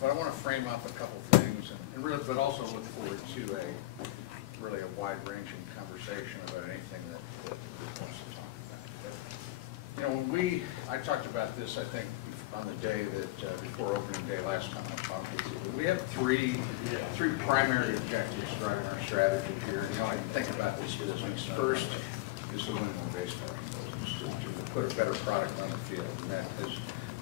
but I want to frame up a couple things, and really, but also look forward to really a wide-ranging conversation about anything that the group wants to talk about. But, you know, when I talked about this, I think, on the day that before opening day last time I talked with you. We have three primary objectives driving our strategy here. And, you know, I think about this business. First is to win more baseball business, to put a better product on the field. And that is,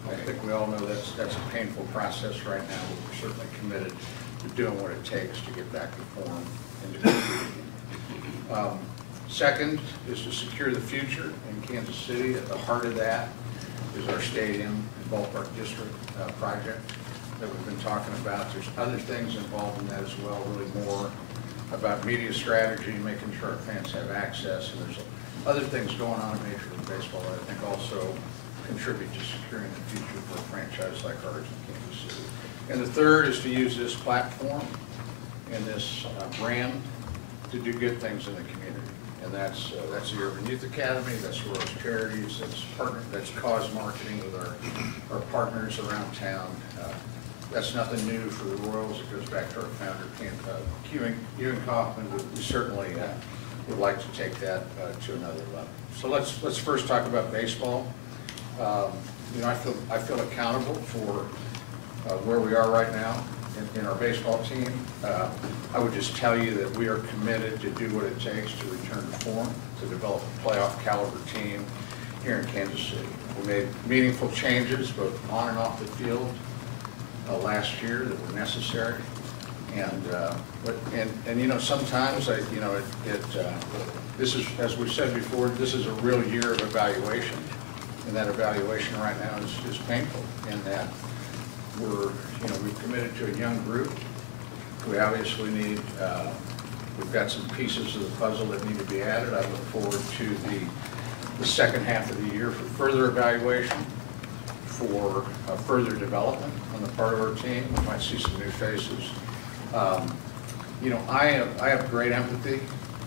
I think we all know that's a painful process right now, but we're certainly committed to doing what it takes to get back to form and to compete again. Second is to secure the future in Kansas City. At the heart of that is our stadium and ballpark district project that we've been talking about. There's other things involved in that as well, really more about media strategy, making sure our fans have access, and there's other things going on in Major League Baseball that I think also contribute to securing the future for a franchise like ours in Kansas City. And the third is to use this platform and this brand to do good things in the community. And that's the Urban Youth Academy, that's Rose Charities, that's cause marketing with our partners around town. That's nothing new for the Royals. It goes back to our founder, Ewing Kaufman. We certainly would like to take that to another level. So let's first talk about baseball. You know, I feel accountable for where we are right now in our baseball team. I would just tell you that we are committed to do what it takes to return to form, to develop a playoff caliber team here in Kansas City. We made meaningful changes both on and off the field last year that were necessary. And you know, sometimes this is, as we've said before, this is a real year of evaluation, and that evaluation right now is painful in that we've committed to a young group. We obviously need, we've got some pieces of the puzzle that need to be added. I look forward to the second half of the year for further evaluation, for further development on the part of our team. We might see some new faces. You know, I have great empathy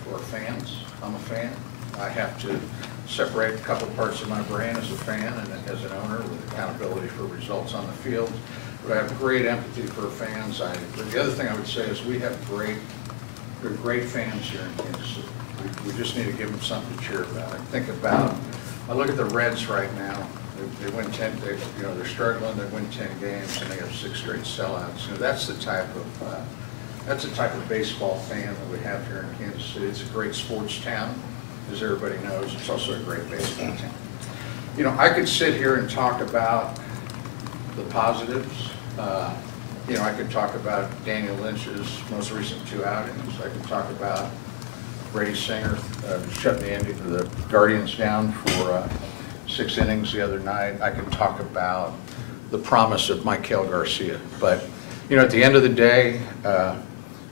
for fans. I'm a fan. I have to separate a couple parts of my brain as a fan and as an owner with accountability for results on the field. But I have great empathy for fans. The other thing I would say is we have great fans here in Kansas City. We just need to give them something to cheer about. I look at the Reds right now. They win 10. They're struggling. They win 10 games and they have 6 straight sellouts. You know, that's the type of baseball fan that we have here in Kansas City. It's a great sports town, as everybody knows. It's also a great baseball town. You know, I could sit here and talk about the positives. You know, I could talk about Daniel Lynch's most recent 2 outings. I could talk about Brady Singer shutting the Guardians down for 6 innings the other night. I could talk about the promise of Michael Garcia. But, you know, at the end of the day,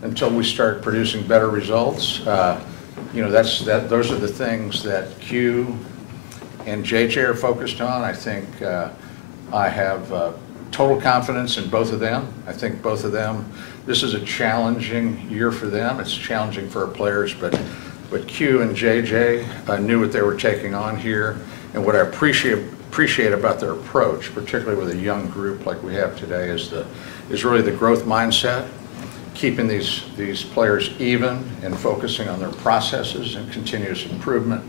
until we start producing better results, you know, those are the things that Q and JJ are focused on. I think I have total confidence in both of them. I think both of them, this is a challenging year for them. It's challenging for our players, but Q and JJ knew what they were taking on here, and what I appreciate about their approach, particularly with a young group like we have today, is really the growth mindset, keeping these players even and focusing on their processes and continuous improvement,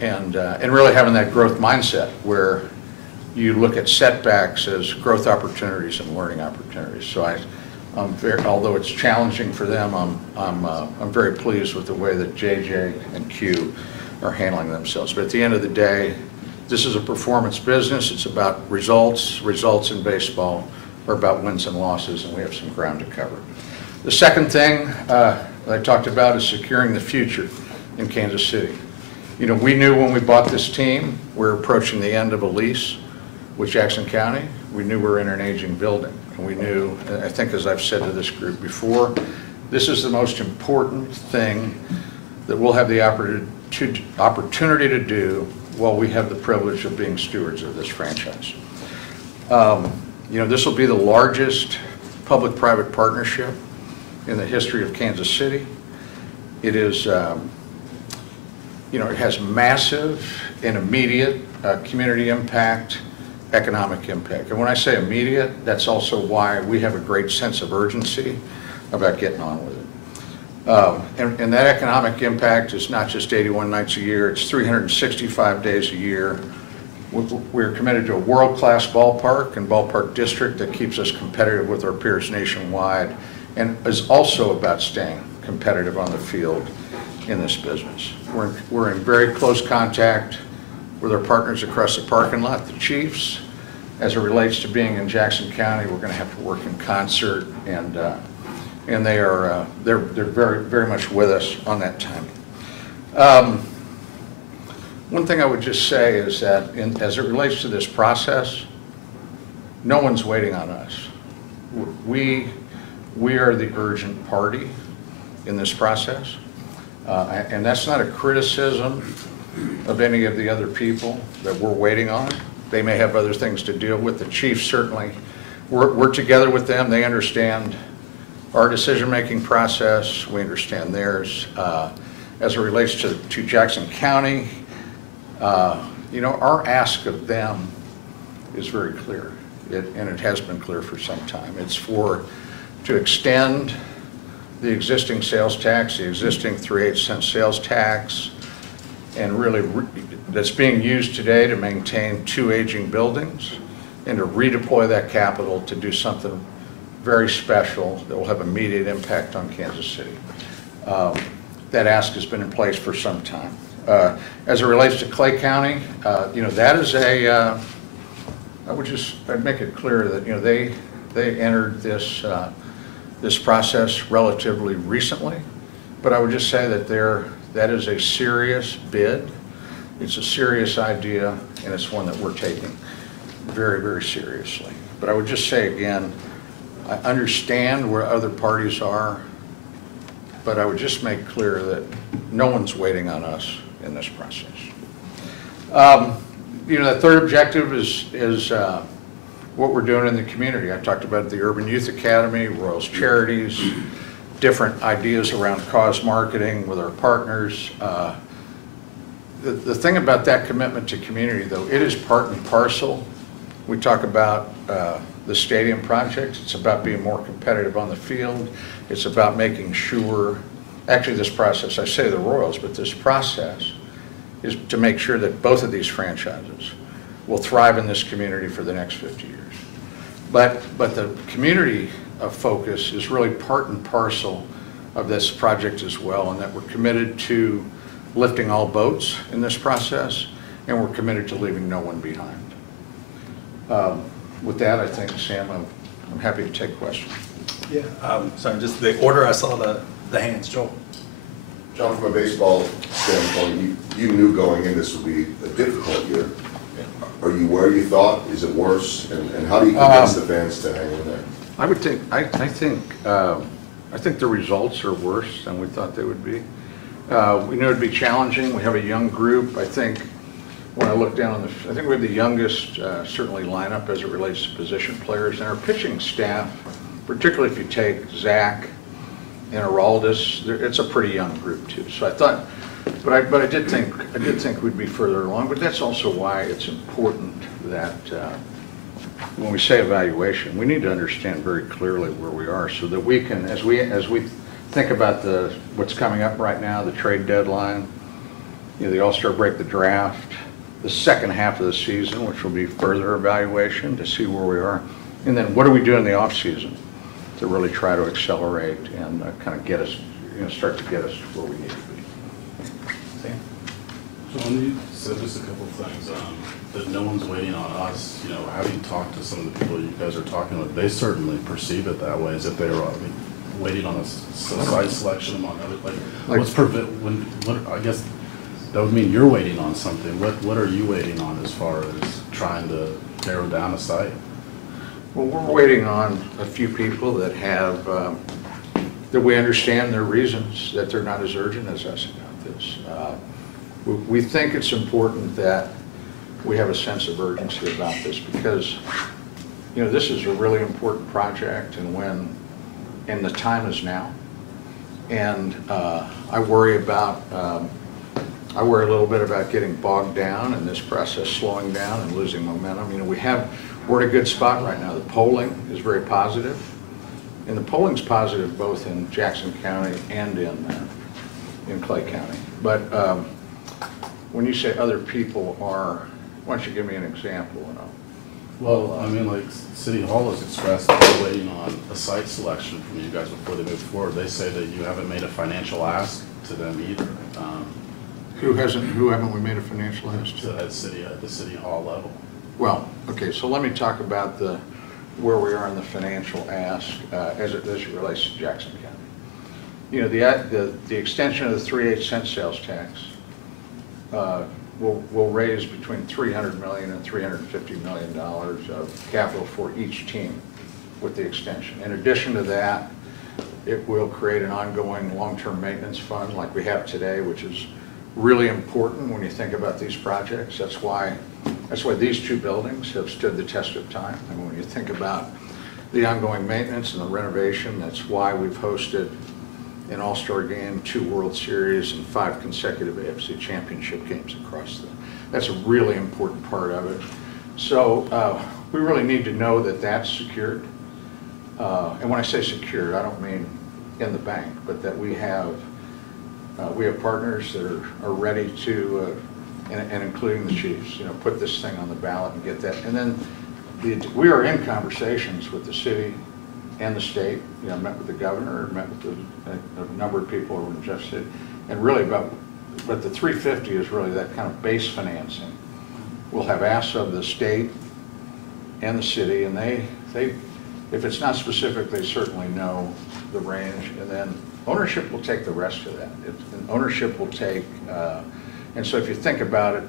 and really having that growth mindset where you look at setbacks as growth opportunities and learning opportunities. So although it's challenging for them, I'm very pleased with the way that JJ and Q are handling themselves. But at the end of the day, this is a performance business. It's about results. Results in baseball are about wins and losses, and we have some ground to cover. The second thing that I talked about is securing the future in Kansas City. You know, we knew when we bought this team, we're approaching the end of a lease with Jackson County. We knew we were in an aging building. And we knew, I think as I've said to this group before, this is the most important thing that we'll have the opportunity to do while we have the privilege of being stewards of this franchise. You know, this will be the largest public-private partnership in the history of Kansas City. It is, you know, it has massive and immediate community impact economic impact. And when I say immediate, that's also why we have a great sense of urgency about getting on with it. And that economic impact is not just 81 nights a year, it's 365 days a year. We're committed to a world-class ballpark and ballpark district that keeps us competitive with our peers nationwide, and is also about staying competitive on the field in this business. We're in very close contact with our partners across the parking lot, the chiefs. As it relates to being in Jackson County, we're going to have to work in concert, and they're very, very much with us on that timing. One thing I would just say is that as it relates to this process, no one's waiting on us. We are the urgent party in this process, and that's not a criticism of any of the other people that we're waiting on. They may have other things to deal with. The chiefs certainly, we're together with them. They understand our decision-making process. We understand theirs. As it relates to Jackson County, you know, our ask of them is very clear, and it has been clear for some time. It's to extend the existing sales tax, the existing 3/8 cent sales tax, and really that's being used today to maintain 2 aging buildings, and to redeploy that capital to do something very special that will have immediate impact on Kansas City. That ask has been in place for some time. As it relates to Clay County, you know, that is I'd make it clear that, you know, they entered this process relatively recently, but I would just say that that is a serious bid. It's a serious idea, and it's one that we're taking very, very seriously. But I would just say again, I understand where other parties are, but I would just make clear that no one's waiting on us in this process. You know, the third objective is what we're doing in the community. I talked about the Urban Youth Academy, Royals Charities, different ideas around cause marketing with our partners. The thing about that commitment to community, though, it is part and parcel. We talk about the stadium project. It's about being more competitive on the field. It's about making sure, actually this process, I say the Royals, but this process is to make sure that both of these franchises will thrive in this community for the next 50 years. But the community focus is really part and parcel of this project as well, and that we're committed to lifting all boats in this process, and we're committed to leaving no one behind. With that, I think, Sam, I'm happy to take questions. Yeah, sorry, just the order I saw the hands, Joel. John, from a baseball standpoint, you knew going in this would be a difficult year. Are you where you thought? Is it worse? And how do you convince the fans to hang in there? I would think, I think the results are worse than we thought they would be. We knew it'd be challenging. We have a young group. I think when I look down on I think we have the youngest, certainly, lineup as it relates to position players. And our pitching staff, particularly if you take Zach and Araldis, it's a pretty young group too. So I thought, but I did think we'd be further along. But that's also why it's important that when we say evaluation, we need to understand very clearly where we are, so that we can, as we think about what's coming up right now, the trade deadline, you know, the All-Star break, the draft, the second half of the season, which will be further evaluation to see where we are, and then what do we do in the off season to really try to accelerate and kind of get us, you know, start to get us to where we need to be. Sam? John, you said just a couple of things, that no one's waiting on us. You know, having talked to some of the people you guys are talking with, they certainly perceive it that way, as if they were waiting on a site selection among other, what I guess that would mean you're waiting on something. What are you waiting on as far as trying to narrow down a site? Well, we're waiting on a few people that have, that we understand their reasons that they're not as urgent as us about this. We think it's important that we have a sense of urgency about this, because, you know, this is a really important project, and the time is now. And I worry about I worry a little bit about getting bogged down and this process slowing down and losing momentum. You know, we're in a good spot right now. The polling is very positive, and the polling's positive both in Jackson County and in Clay County. But when you say other people are, why don't you give me an example? You know? Well, I mean, like, City Hall has expressed that they're waiting on a site selection from you guys before they move forward. They say that you haven't made a financial ask to them either. Who haven't we made a financial ask to? So at the City Hall level. Well, okay, so let me talk about where we are in the financial ask as it relates to Jackson County. You know, the extension of the 3/8 cent sales tax will raise between $300 million and $350 million of capital for each team with the extension. In addition to that, it will create an ongoing long-term maintenance fund like we have today, which is really important when you think about these projects. That's why these two buildings have stood the test of time. I mean, when you think about the ongoing maintenance and the renovation, that's why we've hosted an All-Star game, 2 World Series, and 5 consecutive AFC Championship games across that's a really important part of it. So we really need to know that that's secured. And when I say secured, I don't mean in the bank, but that we have partners that are ready to, and including the Chiefs, you know, put this thing on the ballot and get that. And then we are in conversations with the city and the state. You know, met with the governor, met with a number of people who were interested, and really but the 350 is really that kind of base financing. We'll have asks of the state and the city, and they if it's not specific, they certainly know the range, and then ownership will take the rest of that. Ownership will take, and so if you think about it,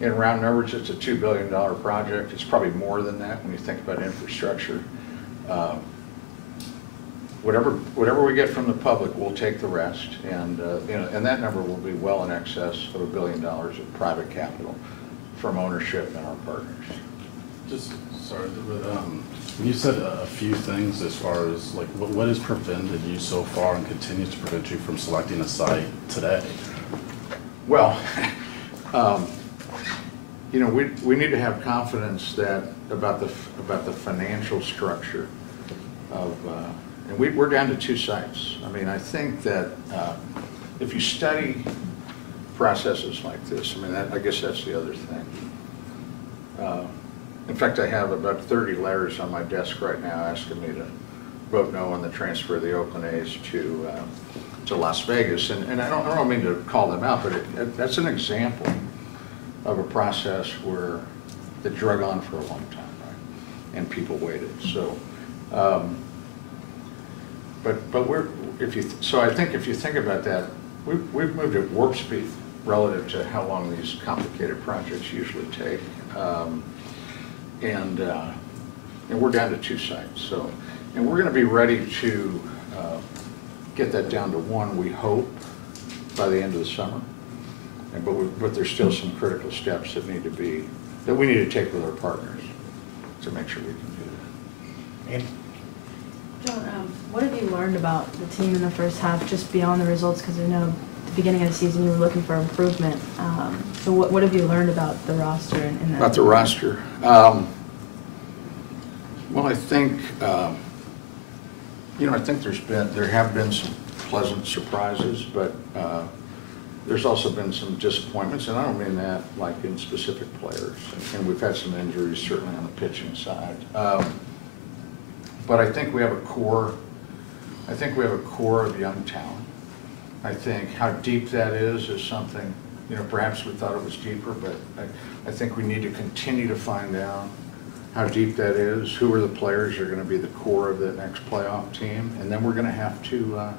in round numbers, it's a $2 billion project. It's probably more than that when you think about infrastructure. Whatever we get from the public, we'll take the rest, and you know, and that number will be well in excess of $1 billion of private capital from ownership and our partners. Just sorry, but you said a few things as far as like what has prevented you so far and continues to prevent you from selecting a site today? Well, you know, we need to have confidence that about the financial structure of. And we're down to 2 sites. I mean, I think that if you study processes like this, I mean, I guess that's the other thing. In fact, I have about 30 letters on my desk right now asking me to vote no on the transfer of the Oakland A's to Las Vegas. And I don't mean to call them out, but that's an example of a process where it drug on for a long time, right? And people waited. So. So I think if you think about that, we've moved at warp speed relative to how long these complicated projects usually take, and we're down to 2 sites. So, and we're going to be ready to get that down to 1, we hope, by the end of the summer. But there's still some critical steps that we need to take with our partners to make sure we can do that. And John, what have you learned about the team in the first half, just beyond the results? Because I know at the beginning of the season you were looking for improvement. So what have you learned about the roster? About the roster? Well, I think, you know, I think there have been some pleasant surprises, but there's also been some disappointments, and I don't mean that like in specific players. And we've had some injuries, certainly on the pitching side. But I think we have a core. I think we have a core of young talent. I think how deep that is something, you know, perhaps we thought it was deeper, but I think we need to continue to find out how deep that is, who are the players that are going to be the core of the next playoff team, and then we're going to have to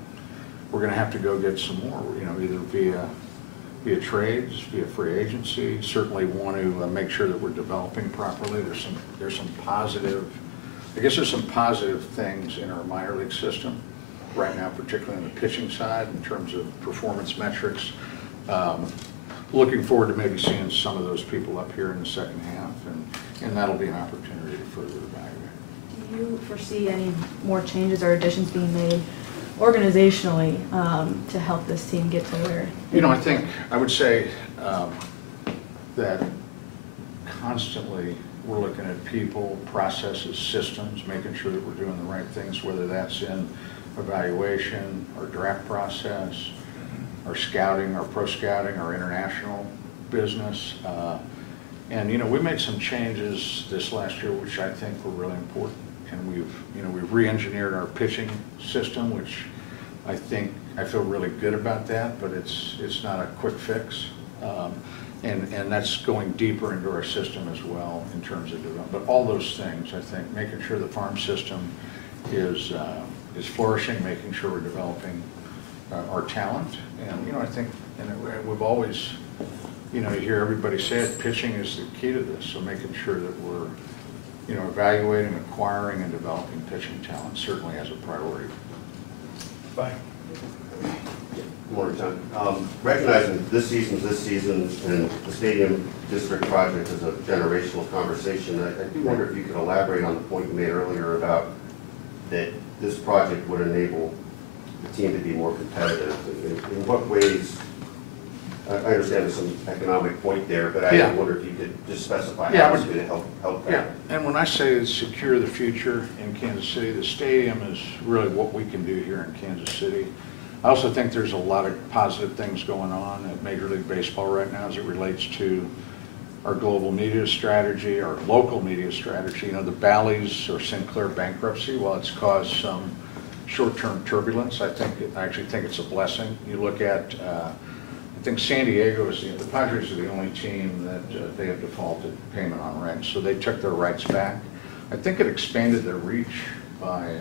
go get some more, you know, either via trades, via free agency. Certainly want to make sure that we're developing properly. There's some positive. I guess there's some positive things in our minor league system right now, particularly on the pitching side in terms of performance metrics. Looking forward to maybe seeing some of those people up here in the second half, and that'll be an opportunity to further evaluate. Do you foresee any more changes or additions being made organizationally to help this team get to where? You know, I think, I would say that constantly we're looking at people, processes, systems, making sure that we're doing the right things, whether that's in evaluation, our draft process, our scouting, our pro scouting, our international business. And, you know, we made some changes this last year, which I think were really important. And we've re-engineered our pitching system, which I feel really good about that, but it's not a quick fix. And that's going deeper into our system as well in terms of development. But all those things, I think, making sure the farm system is flourishing, making sure we're developing our talent. And, you know, I think, and we've always, you know, you hear everybody say it, pitching is the key to this. So making sure that we're, you know, evaluating, acquiring, and developing pitching talent certainly as a priority. Bye. Good morning, John. Recognizing this season, and the stadium district project is a generational conversation, I do wonder if you could elaborate on the point you made earlier about that this project would enable the team to be more competitive. In what ways? I understand there's some economic point there, but I wonder if you could just specify how it's going to help that. Yeah, and when I say secure the future in Kansas City, the stadium is really what we can do here in Kansas City. I also think there's a lot of positive things going on at Major League Baseball right now as it relates to our global media strategy, our local media strategy. You know, the Bally's or Sinclair bankruptcy, while it's caused some short-term turbulence, I actually think it's a blessing. You look at, I think San Diego is the Padres are the only team that they have defaulted payment on rent, so they took their rights back. I think it expanded their reach by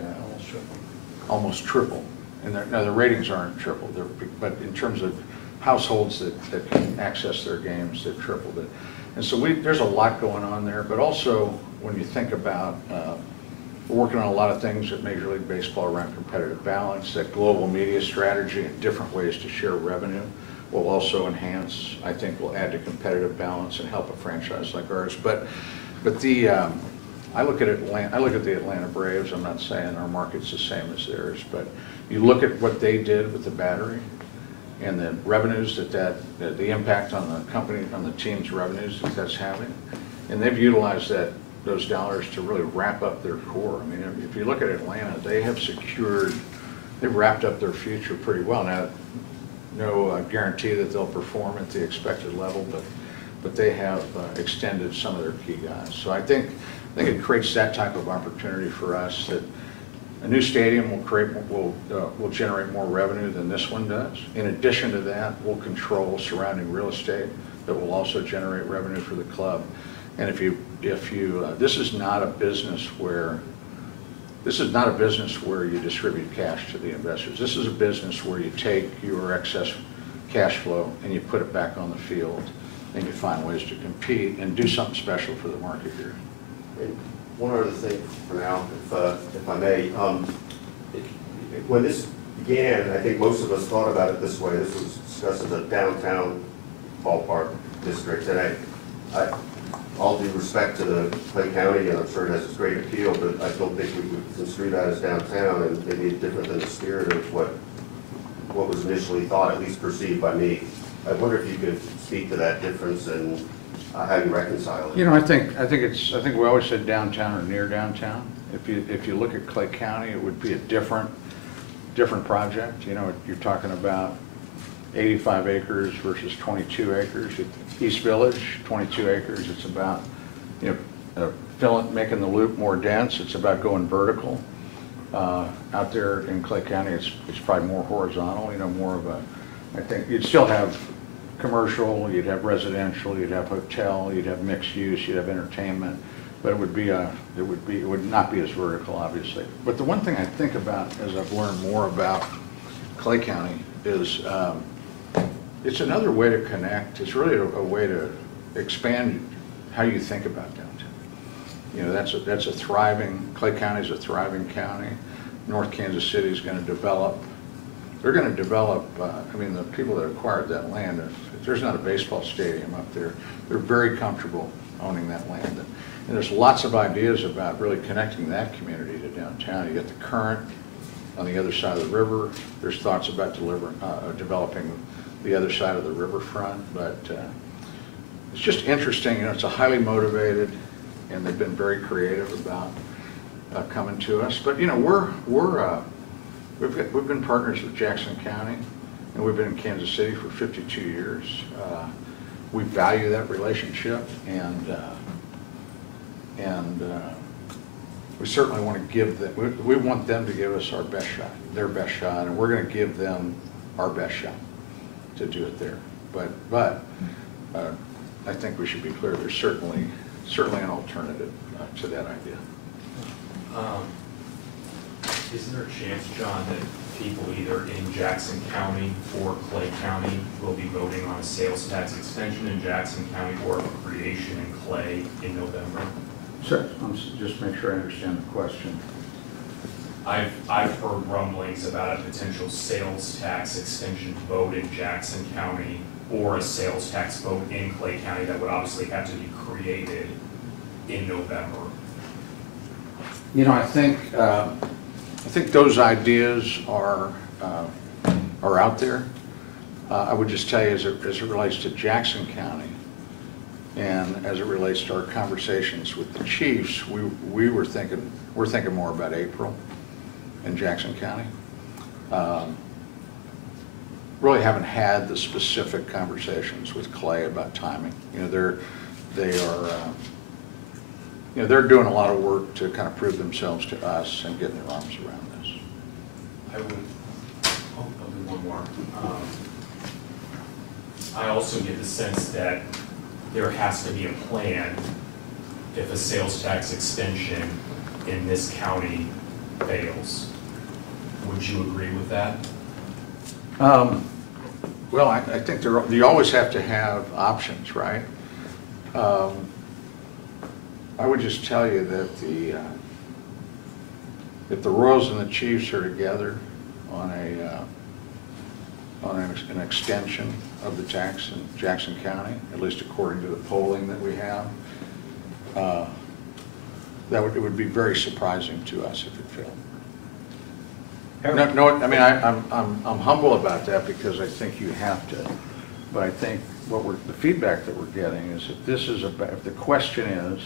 almost triple. And now the ratings aren't triple, but in terms of households that can access their games, they've tripled it. And so there's a lot going on there, but also when you think about, we're working on a lot of things at Major League Baseball around competitive balance, that global media strategy and different ways to share revenue will also enhance, I think will add to competitive balance and help a franchise like ours. But I look at the Atlanta Braves. I'm not saying our market's the same as theirs, but you look at what they did with the Battery and the revenues the impact on the company, on the team's revenues that's having, and they've utilized those dollars to really wrap up their core. I mean, if you look at Atlanta, they've wrapped up their future pretty well. Now, no guarantee that they'll perform at the expected level, but they have extended some of their key guys. So I think it creates that type of opportunity for us, that a new stadium will generate more revenue than this one does. In addition to that, we'll control surrounding real estate that will also generate revenue for the club. And this is not a business where you distribute cash to the investors. This is a business where you take your excess cash flow and you put it back on the field and you find ways to compete and do something special for the market here. One other thing for now, if I may. When this began, I think most of us thought about it this way. This was discussed as a downtown ballpark district, and all due respect to the Clay County, and I'm sure it has its great appeal, but I don't think we would construe that as downtown, and maybe it's different than the spirit of what was initially thought, at least perceived by me. I wonder if you could speak to that difference and how you reconcile it. You know, I think we always said downtown or near downtown. If you look at Clay County, it would be a different project. You know, you're talking about 85 acres versus 22 acres. East Village, 22 acres. It's about, you know, making the loop more dense. It's about going vertical. Out there in Clay County, it's probably more horizontal. You know, more of a. I think you'd still have commercial, you'd have residential, you'd have hotel, you'd have mixed use, you'd have entertainment, but it would not be as vertical, obviously. But the one thing I think about as I've learned more about Clay County is it's another way to connect. It's really a way to expand how you think about downtown. You know, that's a thriving, Clay County is a thriving county. North Kansas City is going to develop. They're going to develop, I mean, the people that acquired that land, if there's not a baseball stadium up there, they're very comfortable owning that land. And there's lots of ideas about really connecting that community to downtown. You got the current on the other side of the river. There's thoughts about developing the other side of the riverfront, but it's just interesting. You know, it's a highly motivated, and they've been very creative about coming to us. But you know, we've been partners with Jackson County, and we've been in Kansas City for 52 years. We value that relationship, and we certainly want to give them. We want them to give us our best shot, their best shot, and we're going to give them our best shot to do it there. But I think we should be clear. There's certainly an alternative to that idea. Isn't there a chance, John, that people either in Jackson County or Clay County will be voting on a sales tax extension in Jackson County or a creation in Clay in November? Sure. Just make sure I understand the question. I've heard rumblings about a potential sales tax extension vote in Jackson County or a sales tax vote in Clay County that would obviously have to be created in November. You know, I think those ideas are out there. I would just tell you, as it relates to Jackson County, and as it relates to our conversations with the chiefs, we're thinking more about April in Jackson County. Really haven't had the specific conversations with Clay about timing. You know, they're doing a lot of work to kind of prove themselves to us and getting their arms around this. I'll do one more. I also get the sense that there has to be a plan if a sales tax extension in this county fails. Would you agree with that? Well, I think you always have to have options, right? I would just tell you that if the Royals and the Chiefs are together on an extension of the tax in Jackson County, at least according to the polling that we have, it would be very surprising to us if it failed. No, I mean, I'm humble about that because I think you have to, but I think the feedback that we're getting is that if the question is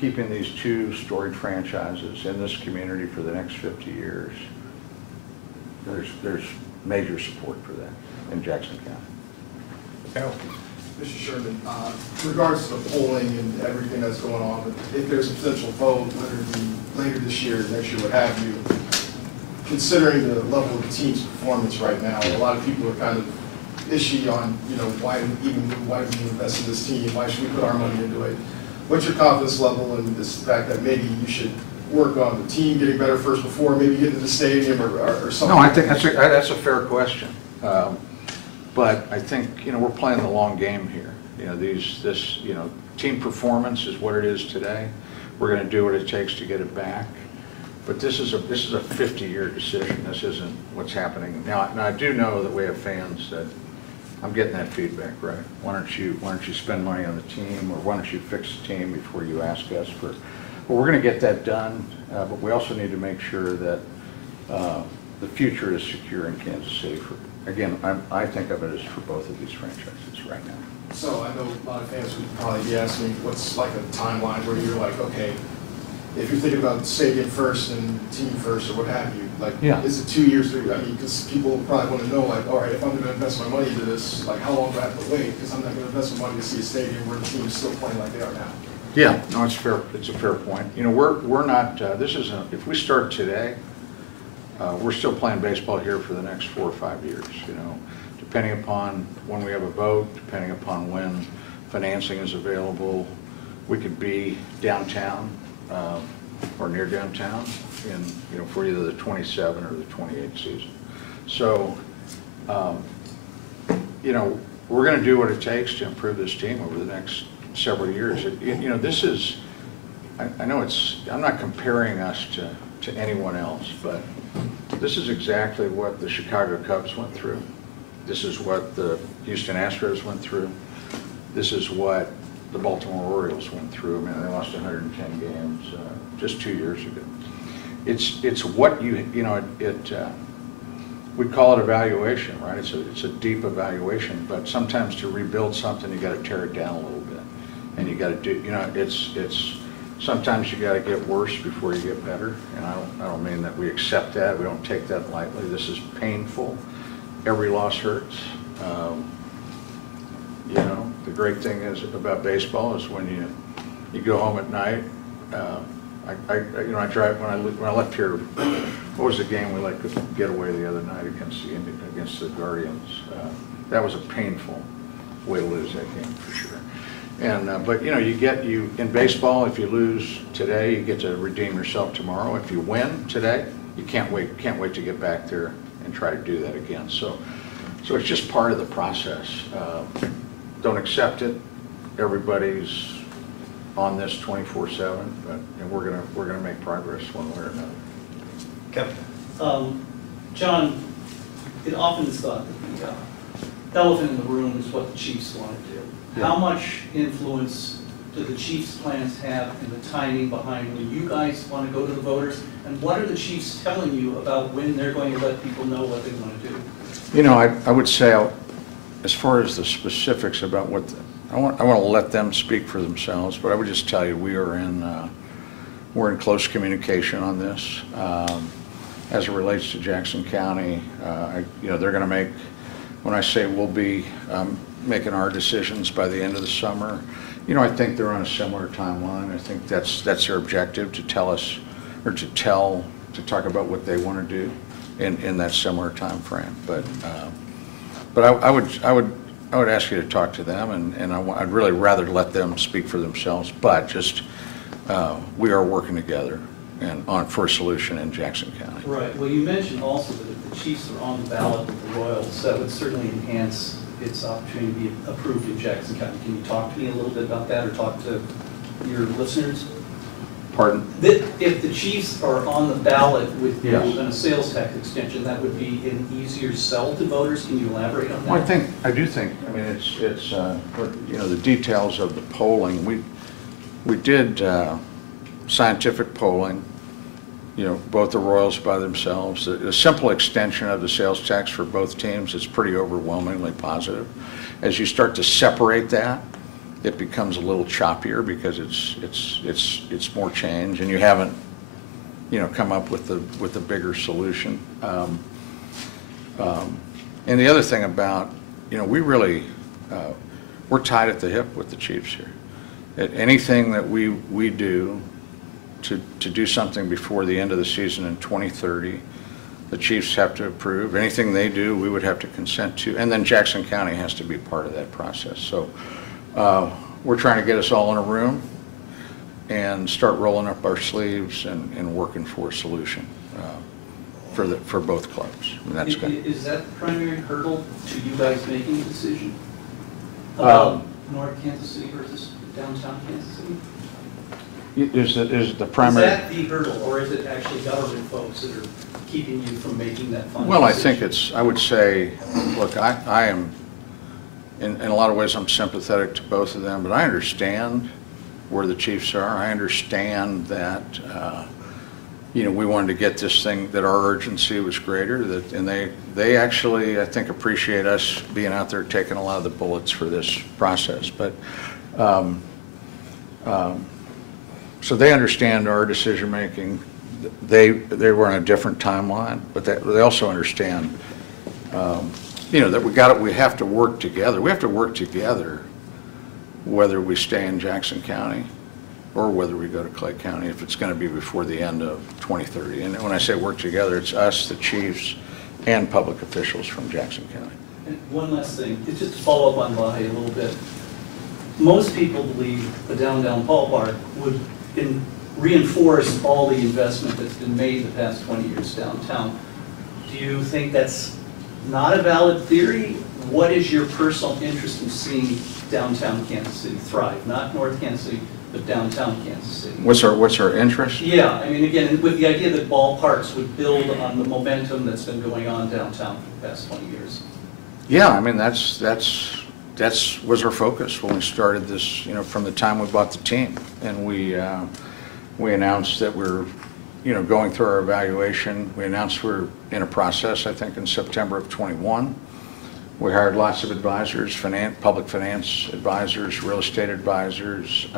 keeping these two storied franchises in this community for the next 50 years, there's major support for that in Jackson County. Mr. Sherman, in regards to the polling and everything that's going on, if there's a potential vote, whether it be later this year, next year, what have you, considering the level of the team's performance right now, a lot of people are kind of ishy on, you know, why do we invest in this team? Why should we put our money into it? What's your confidence level in this fact that maybe you should work on the team getting better first before maybe getting to the stadium or something? No, I think that's a fair question. But I think, you know, we're playing the long game here. You know, team performance is what it is today. We're going to do what it takes to get it back. But this is a 50-year decision. This isn't what's happening now. I do know that we have fans that I'm getting that feedback, right? Why don't you spend money on the team, or why don't you fix the team before you ask us for? Well, we're going to get that done, but we also need to make sure that the future is secure in Kansas City. Again, I think of it as for both of these franchises right now. So I know a lot of fans would probably be asking me, what's like a timeline where you're like, okay, if you're thinking about stadium first and team first or what have you, like, yeah. Is it 2 years, 3? I mean, because people probably want to know, like, all right, if I'm going to invest my money into this, like, how long do I have to wait? Because I'm not going to invest my money to see a stadium where the team is still playing like they are now. Yeah, no, it's fair. It's a fair point. You know, we're not. This isn't. If we start today, we're still playing baseball here for the next 4 or 5 years. You know, depending upon when we have a vote, depending upon when financing is available, we could be downtown or near downtown for either the 27 or the 28 season. So, you know, we're going to do what it takes to improve this team over the next several years. You know, this is, I know I'm not comparing us to anyone else, but this is exactly what the Chicago Cubs went through. This is what the Houston Astros went through. This is what the Baltimore Orioles went through. I mean, they lost 110 games just 2 years ago. it's what we'd call it evaluation, right? It's a deep evaluation, but sometimes to rebuild something, you gotta tear it down a little bit. And you gotta do, sometimes you gotta get worse before you get better. And I don't mean that we accept that, we don't take that lightly. This is painful. Every loss hurts. The great thing is about baseball is when you go home at night. I drive when I left here. What was the game we could get away the other night against the Guardians? That was a painful way to lose that game for sure. And but you in baseball, if you lose today, you get to redeem yourself tomorrow. If you win today, you can't wait to get back there and try to do that again. So it's just part of the process. Don't accept it. Everybody's on this 24/7, and we're gonna make progress one way or another. Kevin? John, it often is thought that the elephant in the room is what the Chiefs want to do. Yeah. How much influence do the Chiefs' plans have in the timing behind when you guys want to go to the voters? And what are the Chiefs telling you about when they're going to let people know what they want to do? I would say, as far as the specifics about what, I want to let them speak for themselves, but I would just tell you we're in close communication on this. As it relates to Jackson County, they're going to make, when I say we'll be making our decisions by the end of the summer, I think they're on a similar timeline. I think that's their objective, to tell us, or to talk about what they want to do in that similar time frame. But I would ask you to talk to them, and I'd really rather let them speak for themselves. But just we are working together for a solution in Jackson County. Right. Well, you mentioned also that if the Chiefs are on the ballot with the Royals, that would certainly enhance its opportunity to be approved in Jackson County. Can you talk to me a little bit about that, or talk to your listeners? Pardon? If the Chiefs are on the ballot with you Yes. and a sales tax extension, that would be an easier sell to voters. Can you elaborate on that? Well, I do think, it's the details of the polling. We did scientific polling, both the Royals by themselves. A simple extension of the sales tax for both teams is pretty overwhelmingly positive. As you start to separate that, it becomes a little choppier because it's more change, and you haven't come up with the bigger solution. And the other thing about we're tied at the hip with the Chiefs here. Anything that we do to do something before the end of the season in 2030, the Chiefs have to approve. Anything they do, we would have to consent to, and then Jackson County has to be part of that process. So we're trying to get us all in a room and start rolling up our sleeves and working for a solution for both clubs. And that's good. Is that the primary hurdle to you guys making a decision about North Kansas City versus downtown Kansas City? Is it the primary? Is that the hurdle, or is it actually government folks that are keeping you from making that final Well, I decision? think I would say, look, I am, in a lot of ways, I'm sympathetic to both of them, but I understand where the Chiefs are. I understand that, we wanted to get this thing, that our urgency was greater, and they actually, I think, appreciate us being out there taking a lot of the bullets for this process. But, so they understand our decision-making. They were on a different timeline, but they also understand, that we have to work together. We have to work together whether we stay in Jackson County or whether we go to Clay County, if it's going to be before the end of 2030. And when I say work together, it's us, the Chiefs, and public officials from Jackson County. And one last thing, it's just to follow up on Vahe a little bit. Most people believe the downtown ballpark would reinforce all the investment that's been made the past 20 years downtown. Do you think that's not a valid theory? What is your personal interest in seeing downtown Kansas City thrive? Not North Kansas City, but downtown Kansas City. What's our interest? Yeah, again, with the idea that ballparks would build on the momentum that's been going on downtown for the past 20 years. Yeah, that's was our focus when we started this, from the time we bought the team. And we announced that we're going through our evaluation. We announced we're in a process, I think, in September of '21. We hired lots of advisors, public finance advisors, real estate advisors,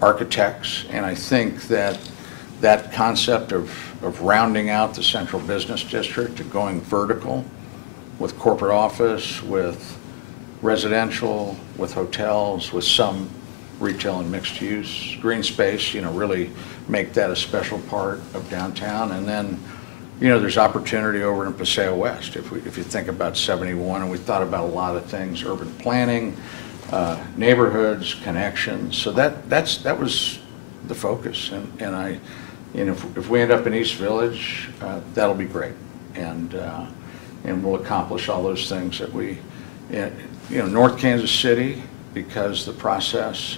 architects, and I think that concept of rounding out the central business district and going vertical with corporate office, with residential, with hotels, with some retail and mixed use, green space, really make that a special part of downtown. And then, there's opportunity over in Paseo West. If you think about 71, and we thought about a lot of things, urban planning, neighborhoods, connections. So that was the focus. And if we end up in East Village, that'll be great. And we'll accomplish all those things that we, North Kansas City, because the process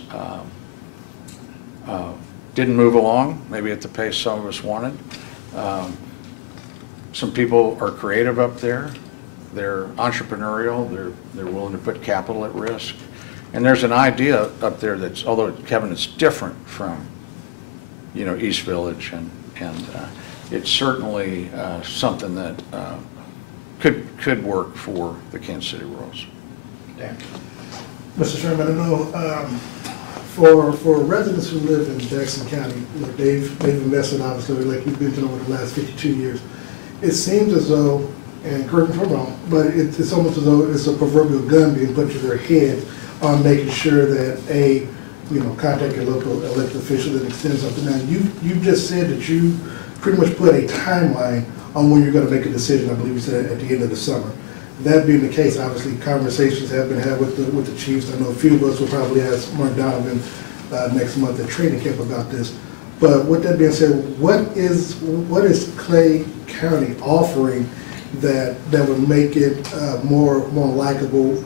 didn't move along, maybe at the pace some of us wanted. Some people are creative up there. They're entrepreneurial. They're willing to put capital at risk. And there's an idea up there that's, although Kevin, it's different from, East Village, and it's certainly something that could work for the Kansas City Royals. Dan. Mr. Sherman, I know for residents who live in Jackson County, they've invested obviously, like you've been to over the last 52 years. It seems as though, and correct me if I'm wrong, but it's almost as though it's a proverbial gun being put to their head on making sure that contact your local elected official that extends up to now. You've just said that you pretty much put a timeline on when you're going to make a decision. I believe you said at the end of the summer. That being the case, obviously conversations have been had with the chiefs. I know a few of us will probably ask Mark Donovan next month at training camp about this. But with that being said, what is Clay County offering that would make it more likable,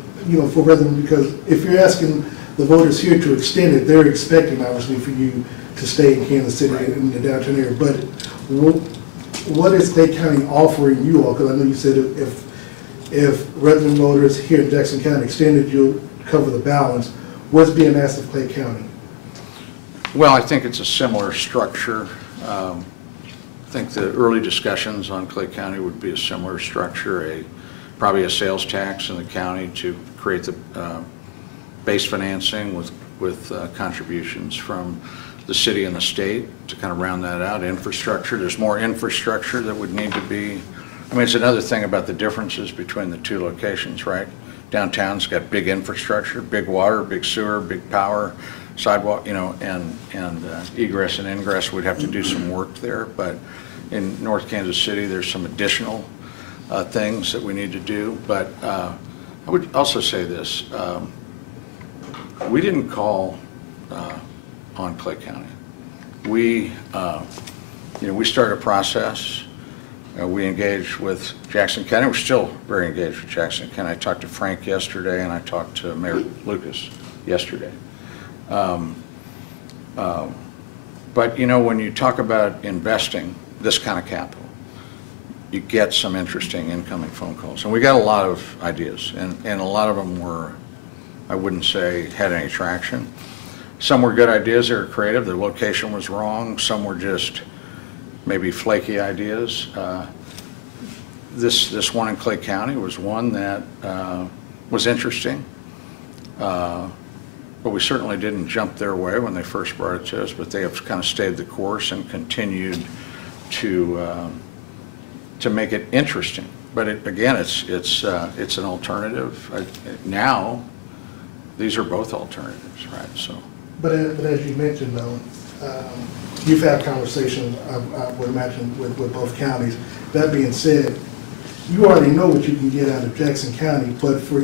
for residents? Because if you're asking the voters here to extend it, they're expecting obviously for you to stay in Kansas City in the downtown area. But what is Clay County offering you all? Because I know you said if resident voters here in Jackson County extended, you'll cover the balance. What's being asked of Clay County? Well, I think it's a similar structure. I think the early discussions on Clay County would be a similar structure, probably a sales tax in the county to create the base financing with contributions from the city and the state to kind of round that out. Infrastructure, there's more infrastructure that would need to be, it's another thing about the differences between the two locations, right? Downtown's got big infrastructure, big water, big sewer, big power, sidewalk, and egress and ingress. We'd have to do some work there, but in North Kansas City, there's some additional things that we need to do. But I would also say this, we didn't call on Clay County. We started a process. We engaged with Jackson County. We're still very engaged with Jackson County. I talked to Frank yesterday, and I talked to Mayor Lucas yesterday. But when you talk about investing this kind of capital, you get some interesting incoming phone calls. And we got a lot of ideas, and a lot of them were, I wouldn't say had any traction. Some were good ideas, they were creative, the location was wrong. Some were just maybe flaky ideas. This one in Clay County was one that was interesting. But we certainly didn't jump their way when they first brought it to us, but they have kind of stayed the course and continued to make it interesting. But again, it's an alternative. Now, these are both alternatives, right? So. But as you mentioned, though, you've had conversations, I would imagine, with both counties. That being said, you already know what you can get out of Jackson County, but for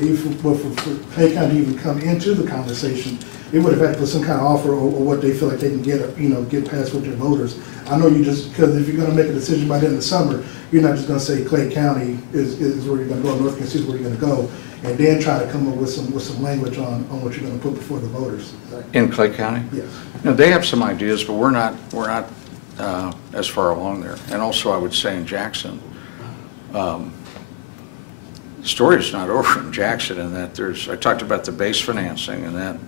Clay County to even come into the conversation, it would have had to put some kind of offer or what they feel like they can get past with their voters. I know you just, because if you're going to make a decision by the end of the summer, you're not just going to say Clay County is where you're going to go, North Kansas is where you're going to go, and then try to come up with some language on what you're going to put before the voters. In Clay County? Yes. No, they have some ideas, but we're not as far along there. And also, I would say in Jackson, the story is not over in Jackson, in that I talked about the base financing, and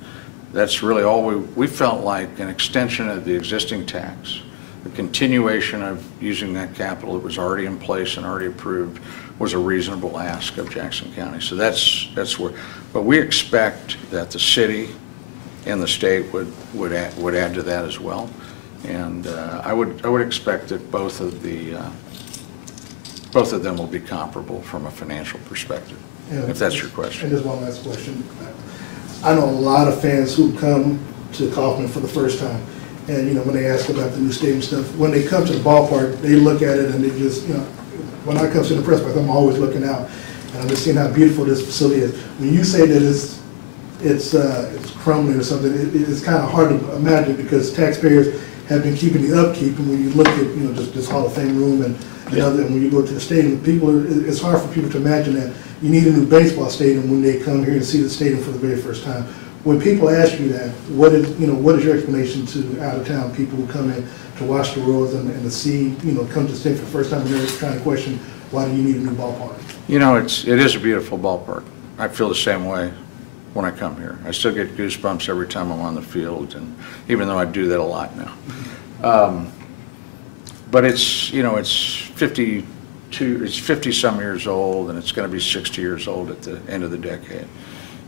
that's really all we felt like an extension of the existing tax the continuation of using that capital that was already in place and already approved was a reasonable ask of Jackson County. So that's where, but we expect that the city and the state would add to that as well. And I would expect that both of them will be comparable from a financial perspective, if that's your question. And just one last question. I know a lot of fans who come to Kaufman for the first time, and you know, when they ask about the new stadium stuff, when they come to the ballpark, they look at it and they just, you know, when I come to the press box, I'm always looking out, and I'm just seeing how beautiful this facility is. When you say that it's crumbling or something, it's kind of hard to imagine because taxpayers have been keeping the upkeep, and when you look at, you know, just this Hall of Fame room and other, and when you go to the stadium, it's hard for people to imagine that you need a new baseball stadium when they come here and see the stadium for the very first time. When people ask you that, what is your explanation to out-of-town people who come in to watch the Royals and to see, you know, come to the stadium for the first time and they're trying to question, why do you need a new ballpark? You know, it is a beautiful ballpark. I feel the same way when I come here. I still get goosebumps every time I'm on the field, and even though I do that a lot now. But it's, you know, it's 50-some years old, and it's going to be 60 years old at the end of the decade.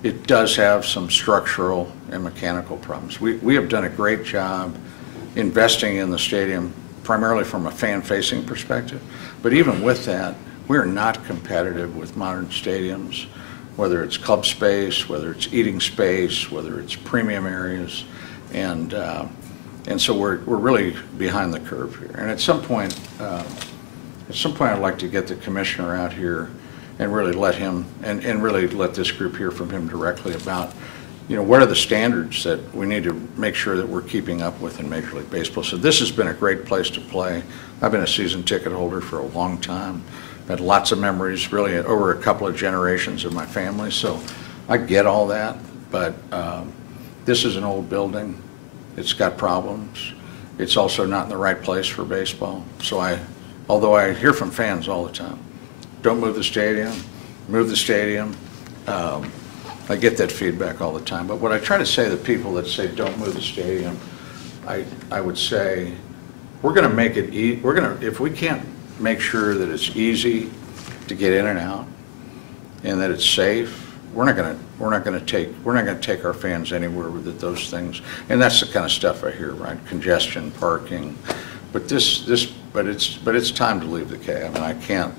It does have some structural and mechanical problems. We have done a great job investing in the stadium, primarily from a fan-facing perspective. But even with that, we're not competitive with modern stadiums, whether it's club space, whether it's eating space, whether it's premium areas, and so we're really behind the curve here. And at some point, I'd like to get the commissioner out here and really let him, and really let this group hear from him directly about, you know, what are the standards that we need to make sure that we're keeping up with in Major League Baseball. So this has been a great place to play. I've been a season ticket holder for a long time. I've had lots of memories, really, over a couple of generations of my family. So I get all that, but this is an old building. It's got problems. It's also not in the right place for baseball. So although I hear from fans all the time, don't move the stadium, move the stadium. I get that feedback all the time. But what I try to say to people that say don't move the stadium, I would say we're going to make it. If we can't make sure that it's easy to get in and out, and that it's safe, we're not going to take our fans anywhere with those things. And that's the kind of stuff I hear, right? Congestion, parking. But it's time to leave the K. I mean,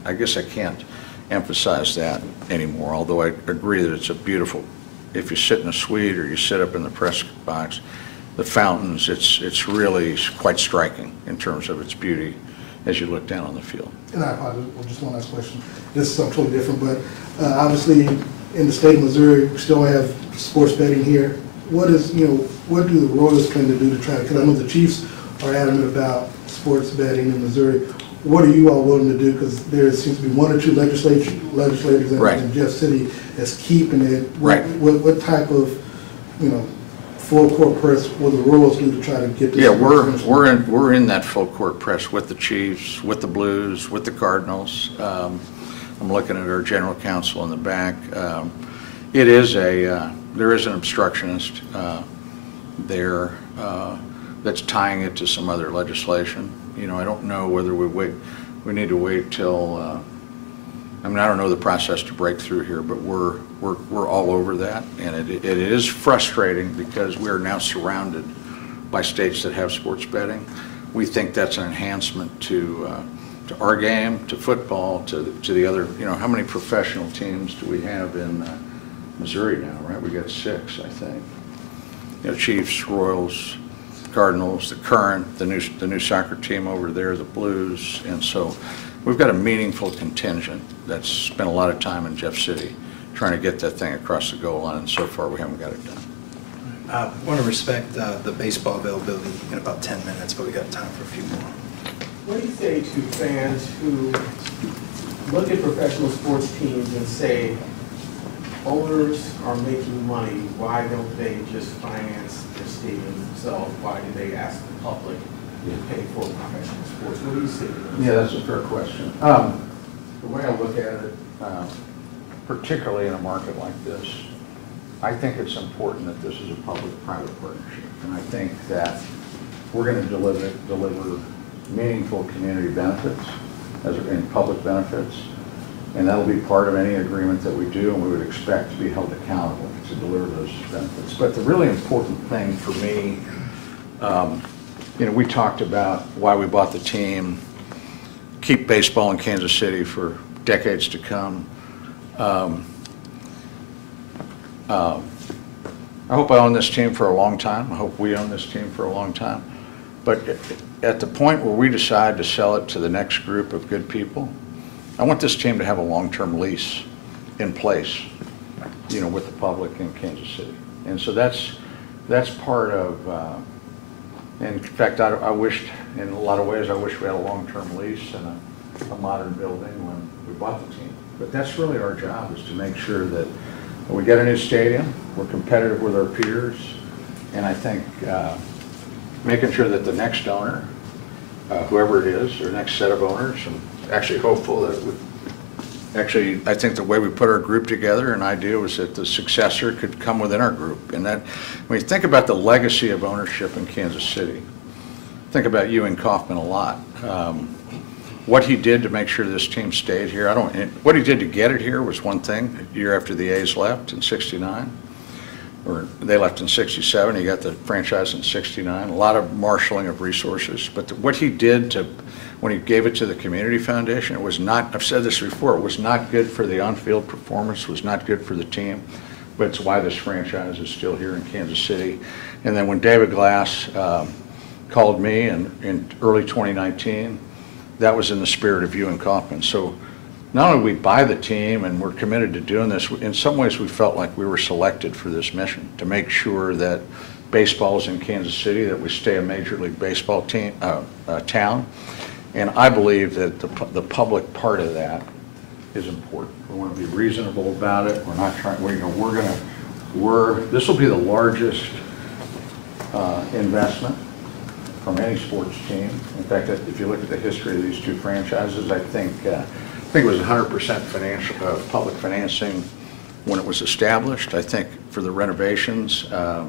I guess I can't emphasize that anymore, although I agree that it's a beautiful, if you sit in a suite or you sit up in the press box, the fountains, it's really quite striking in terms of its beauty as you look down on the field. And I apologize, well, just one last question. This is something totally different, but obviously in the state of Missouri, we still have sports betting here. What do the Royals plan to do to try, because I know the Chiefs are adamant about sports betting in Missouri. What are you all willing to do? Because there seems to be one or two legislators in Jeff City that's keeping it. What type of, full court press will the Royals do to try to get this? Yeah, we're in that full court press with the Chiefs, with the Blues, with the Cardinals. I'm looking at our general counsel in the back. There is an obstructionist there that's tying it to some other legislation. I don't know whether we need to wait till, I don't know the process to break through here, but we're all over that, and it is frustrating because we're now surrounded by states that have sports betting. We think that's an enhancement to our game, to football, to the other, how many professional teams do we have in Missouri now, right? We got 6, I think. Chiefs, Royals, Cardinals, the Current, the new soccer team over there, the Blues, and so we've got a meaningful contingent that's spent a lot of time in Jeff City trying to get that thing across the goal line, and so far we haven't got it done. I want to respect the baseball availability in about 10 minutes, but we got time for a few more. What do you say to fans who look at professional sports teams and say, owners are making money, why don't they just finance their stadium themselves? Why do they ask the public to pay for professional sports? What do you say to them? Yeah, that's a fair question. The way I look at it, particularly in a market like this, I think it's important that this is a public-private partnership. And I think that we're going to deliver meaningful community benefits and public benefits. And that'll be part of any agreement that we do, and we would expect to be held accountable to deliver those benefits. But the really important thing for me, we talked about why we bought the team, keep baseball in Kansas City for decades to come. I hope I own this team for a long time. I hope we own this team for a long time. But at the point where we decide to sell it to the next group of good people, I want this team to have a long-term lease in place, with the public in Kansas City. And so that's part of, in fact, I wished, in a lot of ways, I wish we had a long-term lease and a modern building when we bought the team. But that's really our job, is to make sure that when we get a new stadium, we're competitive with our peers. And I think making sure that the next owner, whoever it is, or next set of owners, I'm actually hopeful that I think the way we put our group together, an idea was that the successor could come within our group. And that, when you think about the legacy of ownership in Kansas City, think about Ewing Kauffman a lot. What he did to make sure this team stayed here, what he did to get it here was one thing. A year after the A's left in '69, or they left in '67, he got the franchise in '69. A lot of marshaling of resources, but what he did when he gave it to the Community Foundation, it was not, I've said this before, it was not good for the on-field performance, it was not good for the team, but it's why this franchise is still here in Kansas City. And then when David Glass called me in early 2019, that was in the spirit of Ewing Kauffman. So not only we buy the team and we're committed to doing this, in some ways we felt like we were selected for this mission, to make sure that baseball is in Kansas City, that we stay a Major League Baseball team, town. And I believe that the public part of that is important. We want to be reasonable about it. We're not trying, this will be the largest investment from any sports team. In fact, if you look at the history of these two franchises, I think it was 100% financial, public financing when it was established. I think for the renovations, I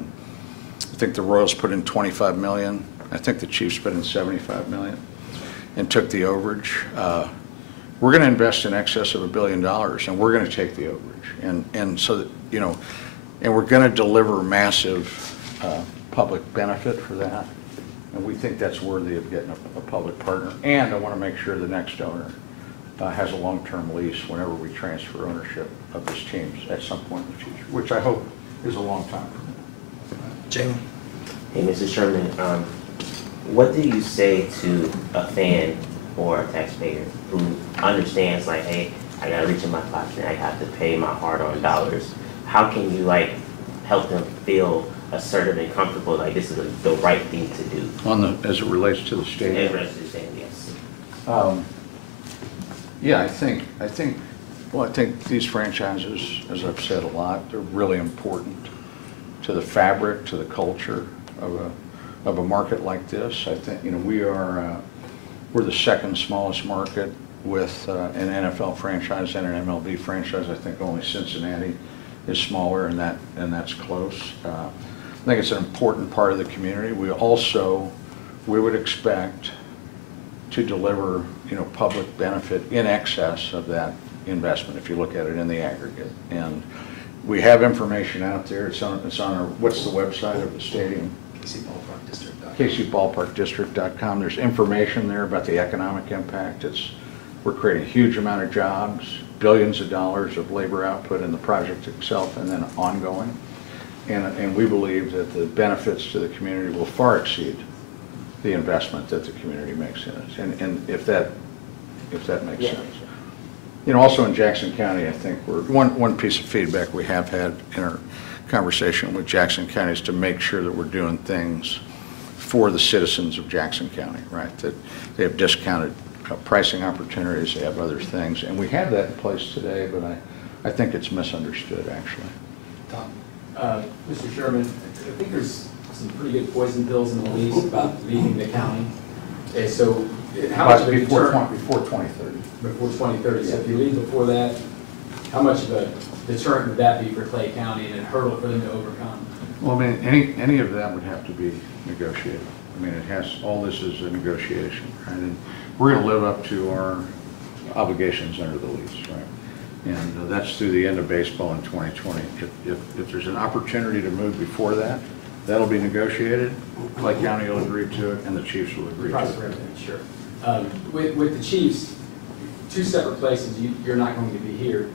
think the Royals put in $25 million. I think the Chiefs put in $75 million and took the overage. We're going to invest in excess of $1 billion, and we're going to take the overage. And so that, and we're going to deliver massive public benefit for that. And we think that's worthy of getting a public partner. And I want to make sure the next owner has a long-term lease whenever we transfer ownership of this team at some point in the future, which I hope is a long time from now. Jalen? Hey, Mr. Sherman, what do you say to a fan or a taxpayer who understands, like, hey, I gotta reach in my pocket and I have to pay my hard-earned dollars? How can you, like, help them feel assertive and comfortable, like this is the right thing to do? As it relates to the stadium? As it relates to the stadium, yes. Yeah, I think these franchises, as I've said a lot, they're really important to the fabric, to the culture of a market like this. I think, we're the second smallest market with an NFL franchise and an MLB franchise. I think only Cincinnati is smaller, and that's close. I think it's an important part of the community. We would expect to deliver, public benefit in excess of that investment, if you look at it in the aggregate. And we have information out there. It's on our, what's the website of the stadium? KCBallparkDistrict.com. There's information there about the economic impact. We're creating a huge amount of jobs, billions of dollars of labor output in the project itself, and then ongoing. And we believe that the benefits to the community will far exceed the investment that the community makes in it. And if that makes sense. Also in Jackson County, I think one piece of feedback we have had in our conversation with Jackson County is to make sure that we're doing things for the citizens of Jackson County, right? That they have discounted pricing opportunities, they have other things, and we have that in place today, but I think it's misunderstood, actually. Tom? Mr. Sherman, I think there's some pretty good poison pills in the lease about leaving the county. Okay, so how much of a before deterrent? Before 2030. Before 2030, so if you leave before that, how much of a deterrent would that be for Clay County and a hurdle for them to overcome? Well, I mean, any of that would have to be negotiated. I mean, it has, all this is a negotiation, right? And we're gonna live up to our obligations under the lease, right? And that's through the end of baseball in 2020. If there's an opportunity to move before that, that'll be negotiated. Clay County will agree to it, and the Chiefs will agree to Price it. for everything, sure. With the Chiefs, two separate places, you're not going to be here.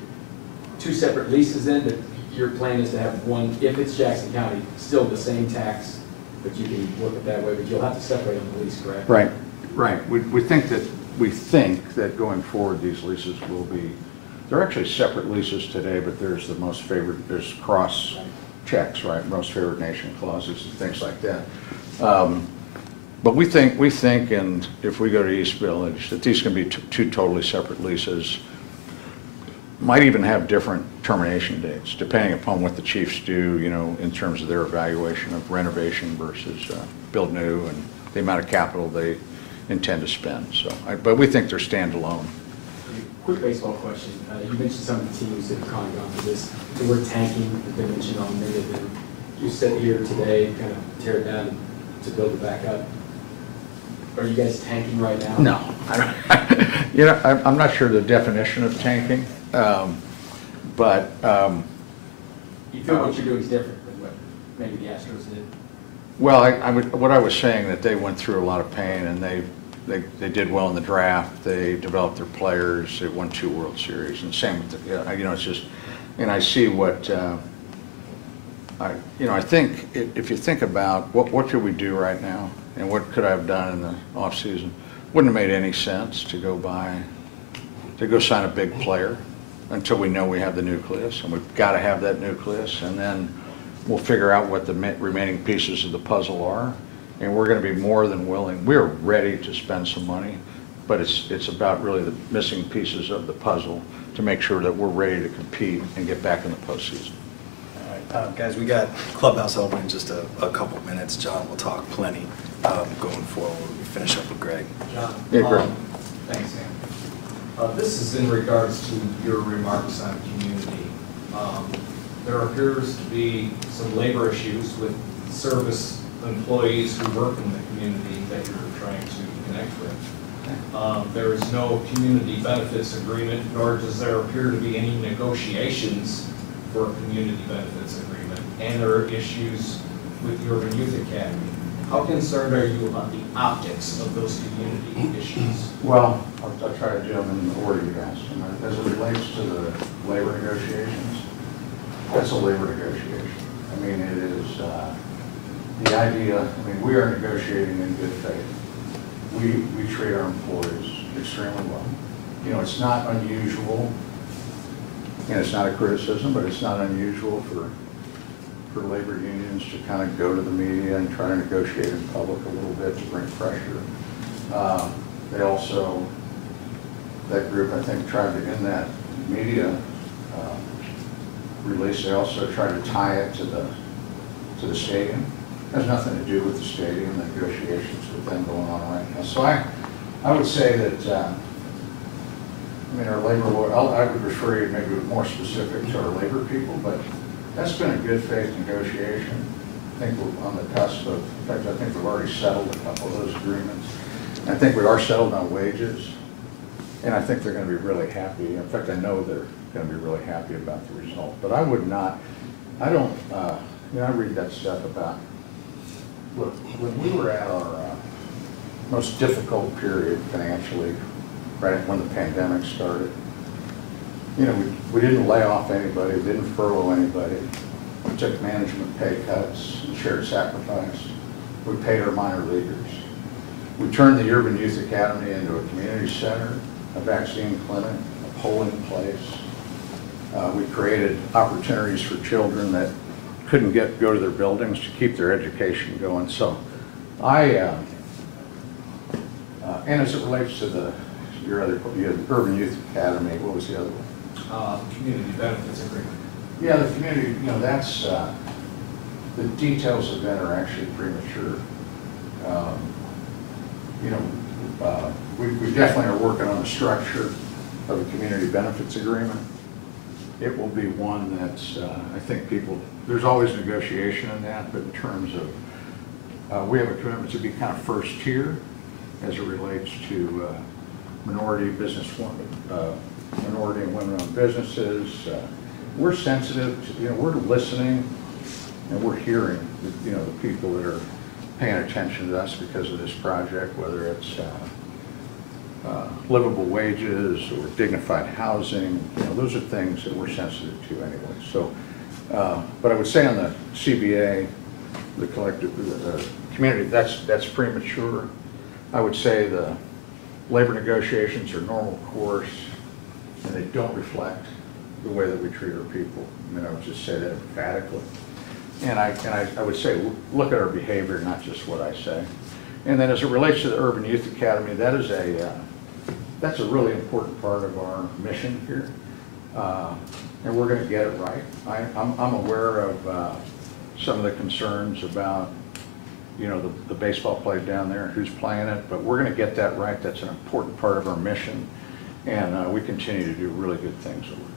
Two separate leases then, but your plan is to have one, if it's Jackson County, still the same tax, but you can work it that way, but you'll have to separate on the lease, correct? Right, right. We think that going forward, these leases will be, they're actually separate leases today, but there's the most favored, there's cross checks, right? Most favored nation clauses and things like that. But we think, and if we go to East Village, that these can be two totally separate leases. Might even have different termination dates, depending upon what the Chiefs do, you know, in terms of their evaluation of renovation versus build new and the amount of capital they intend to spend. So, but we think they're standalone. Quick baseball question. You mentioned some of the teams that have kind of gone through this. The word tanking has been mentioned on many of them. You sit here today, kind of tear it down to build it back up. Are you guys tanking right now? No. You know, I'm not sure the definition of tanking, but... you feel what you're doing is different than what maybe the Astros did? Well, what I was saying, that they went through a lot of pain, and they did well in the draft. They developed their players. They won 2 World Series, and same with the, you know, it's just, and I see what, I think if you think about what could we do right now, and what could I have done in the off season, wouldn't have made any sense to go sign a big player until we know we have the nucleus, and we've got to have that nucleus, and then we'll figure out what the remaining pieces of the puzzle are, and we're going to be more than willing. We're ready to spend some money, but it's about really the missing pieces of the puzzle to make sure that we're ready to compete and get back in the postseason. All right, guys, we got Clubhouse open in just a couple minutes. John will talk plenty going forward. We finish up with Greg. John. Yeah, Greg. Thanks, Sam. This is in regards to your remarks on community. There appears to be some labor issues with service employees who work in the community that you're trying to connect with. There is no community benefits agreement, nor does there appear to be any negotiations for a community benefits agreement. And there are issues with the Urban Youth Academy. How concerned are you about the optics of those community issues? Well, I'll try to jump in the order you asked. As it relates to the labor negotiations, that's a labor negotiation. I mean, it is the idea, I mean, we are negotiating in good faith. We treat our employees extremely well. You know, it's not unusual, and it's not a criticism, but it's not unusual for labor unions to kind of go to the media and try to negotiate in public a little bit to bring pressure. They also, that group, I think, tried to, in that media release, they also tried to tie it to the stadium. It has nothing to do with the stadium, the negotiations with them going on right now. So I would say that, I mean, our labor, I would refer you maybe more specific to our labor people, but that's been a good faith negotiation. I think we're on the cusp of, in fact, I think we've already settled a couple of those agreements. I think we are settled on wages, and I think they're going to be really happy. In fact, I know they're going to be really happy about the result. But I would not, I don't, you know, I read that stuff about, look, when we were at our most difficult period financially, right when the pandemic started, you know, we didn't lay off anybody, we didn't furlough anybody. We took management pay cuts and shared sacrifice. We paid our minor leaguers. We turned the Urban Youth Academy into a community center, a vaccine clinic, a polling place. We created opportunities for children that couldn't go to their buildings to keep their education going. So and as it relates to your other, you had Urban Youth Academy, what was the other one? Community benefits agreement. Yeah, the community, you know, that's, the details of that are actually premature. You know, we definitely are working on the structure of a community benefits agreement. It will be one that's, I think people, there's always negotiation in that, but in terms of We have a commitment to be kind of first tier as it relates to minority minority and women-owned businesses. We're sensitive to, we're listening and we're hearing, the people that are paying attention to us because of this project, whether it's livable wages or dignified housing. Those are things that we're sensitive to anyway. So, but I would say on the CBA, the collective, the community, that's premature. I would say the labor negotiations are normal course, and they don't reflect the way that we treat our people. I would just say that emphatically. And I would say, look at our behavior, not just what I say. And then as it relates to the Urban Youth Academy, that's a really important part of our mission here. And we're going to get it right. I'm aware of some of the concerns about, the baseball play down there, who's playing it, but we're going to get that right. That's an important part of our mission. And we continue to do really good things over there.